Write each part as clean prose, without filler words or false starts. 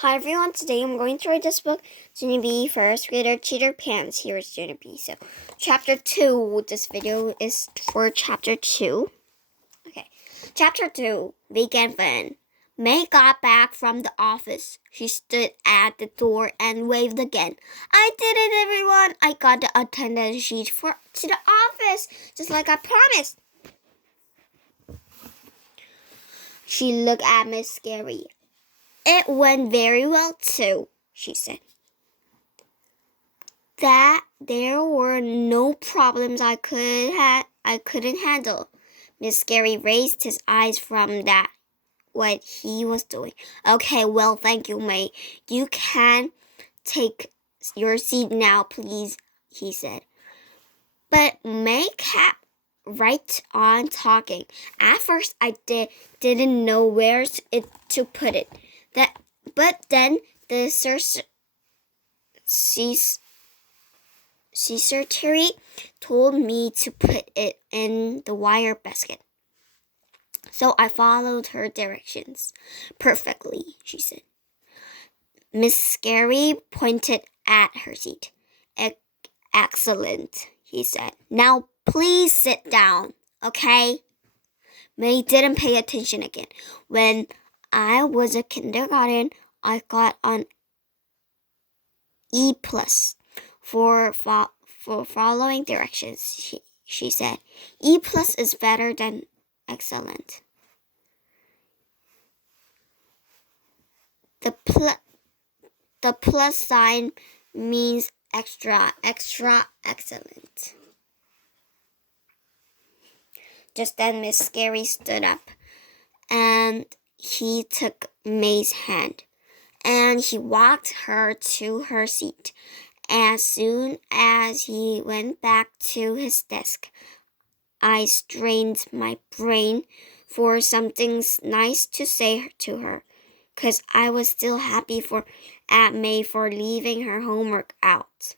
Hi everyone, today I'm going to read this book, Junie B, first grader Cheater Pants. Here is Junie B. So, chapter 2, this video is for chapter 2. Okay, chapter 2, Weekend Fun. May got back from the office. She stood at the door and waved again. I did it, everyone! I got the attendance sheet to the office, just like I promised. She looked at Miss Scary. It went very well, too, she said. That there were no problems I couldn't handle. Miss Scary raised his eyes from what he was doing. Okay, well, thank you, May. You can take your seat now, please, he said. But May kept right on talking. At first, I didn't know where to put it. But then the secretary told me to put it in the wire basket. So I followed her directions perfectly, she said. Miss Scary pointed at her seat. Excellent, he said. Now please sit down, okay? May didn't pay attention again. When I was a kindergarten, I got an E+ for following directions, she said. E+ is better than excellent. The plus sign means extra excellent. Just then Miss Scary stood up and he took May's hand and he walked her to her seat. As soon as he went back to his desk, I strained my brain for something nice to say to her, 'cause I was still happy at May for leaving her homework out.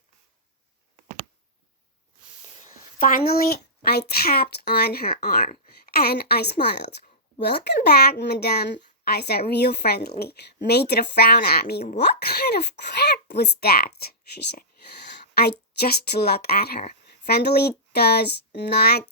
Finally, I tapped on her arm, and I smiled. Welcome back, madame, I said real friendly. May did a frown at me. What kind of crack was that? She said. I just looked at her. Friendly does not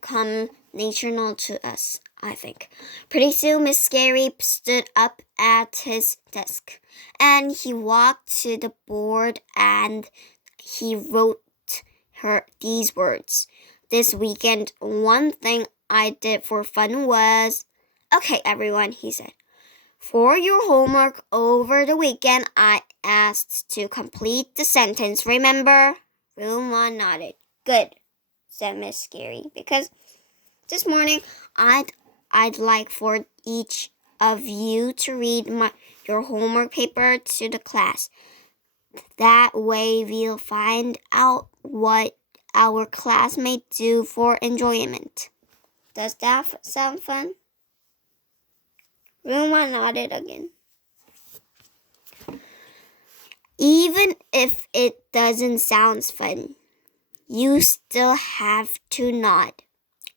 come natural to us, I think. Pretty soon, Miss Scary stood up at his desk, and he walked to the board and he wrote her these words. This weekend, one thing I did for fun was... Okay, everyone, he said. For your homework over the weekend, I asked to complete the sentence. Remember? Room 1 nodded. Good, said Miss Scary, because this morning I'd like for each of you to read your homework paper to the class. That way we'll find out what our classmates do for enjoyment. Does that sound fun? Ruma nodded again. Even if it doesn't sound fun, you still have to nod.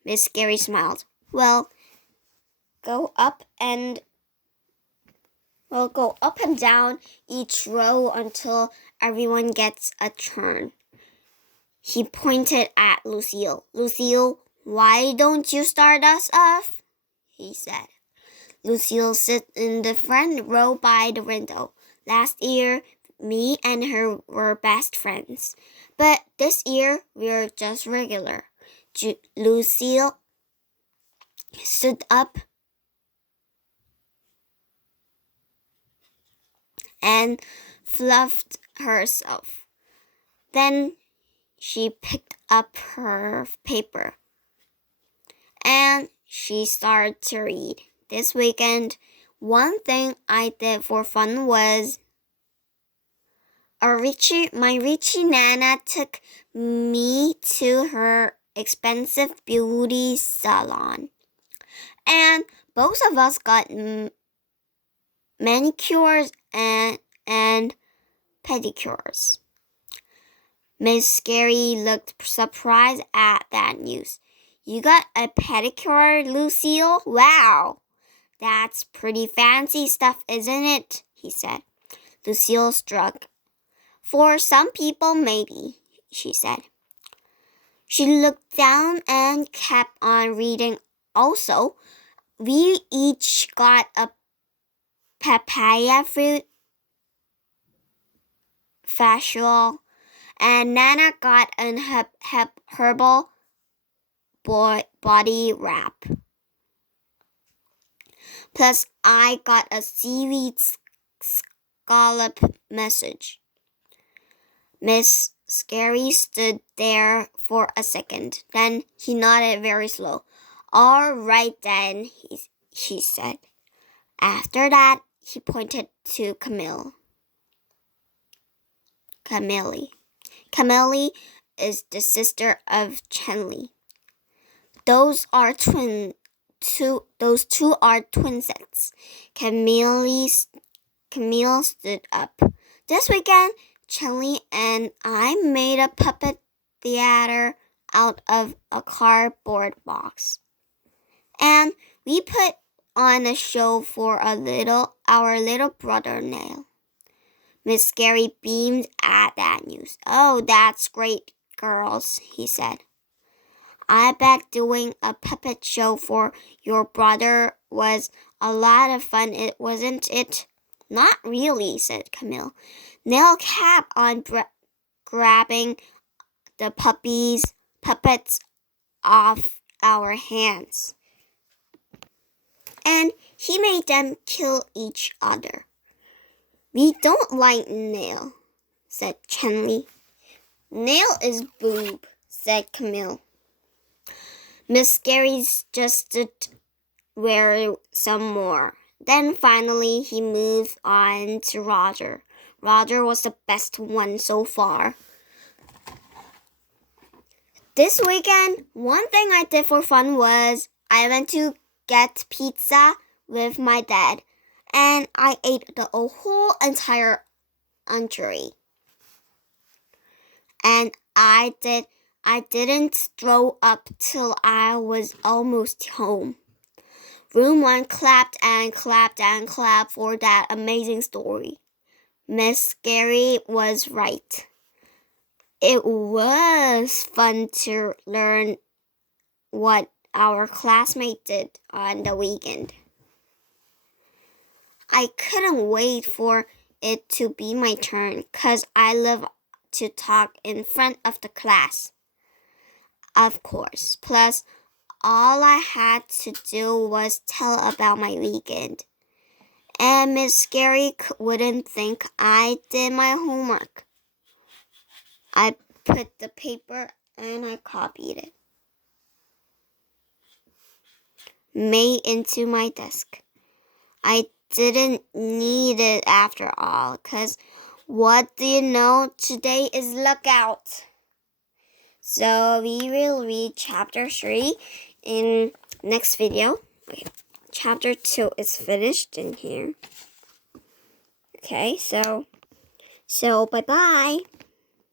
Miss Scary smiled. We'll go up and down each row until everyone gets a turn. He pointed at Lucille. Lucille, why don't you start us off? He said. Lucille sat in the front row by the window. Last year, me and her were best friends. But this year, we're just regular. Lucille stood up and fluffed herself. Then she picked up her paper and she started to read. This weekend, one thing I did for fun was my Richie Nana took me to her expensive beauty salon. And both of us got manicures and pedicures. Miss Scary looked surprised at that news. You got a pedicure, Lucille? Wow! That's pretty fancy stuff, isn't it? he said. Lucille shrugged. For some people, maybe, she said. She looked down and kept on reading. Also, we each got a papaya fruit facial, and Nana got an herbal body wrap. Plus, I got a seaweed scallop message. Miss Scary stood there for a second. Then he nodded very slow. All right then, he said. After that, he pointed to Camille. Camille is the sister of Chenli. Those two are twin sets. Camille stood up. This weekend, Chenli and I made a puppet theater out of a cardboard box. And we put on a show for our little brother Neil. Miss Scary beamed at that news. Oh, that's great, girls, he said. I bet doing a puppet show for your brother was a lot of fun, wasn't it? Not really, said Camille. Neil kept on grabbing the puppets off our hands. And he made them kill each other. We don't like Neil, said Chenli. Neil is boob, said Camille. Miss Scary just stood where some more. Then finally he moved on to Roger. Roger was the best one so far. This weekend, one thing I did for fun was I went to get pizza with my dad, and I ate the whole entire entree. And I didn't throw up till I was almost home. Room 1 clapped and clapped and clapped for that amazing story. Miss Scary was right. It was fun to learn what our classmate did on the weekend. I couldn't wait for it to be my turn, 'cause I love to talk in front of the class. Of course. Plus, all I had to do was tell about my weekend. And Miss Scary wouldn't think I did my homework. I put the paper and I copied it. Made into my desk. I didn't need it after all, 'cause what do you know? Today is lookout. So we will read chapter 3 in next video. Wait, chapter 2 is finished in here. Okay, so bye-bye.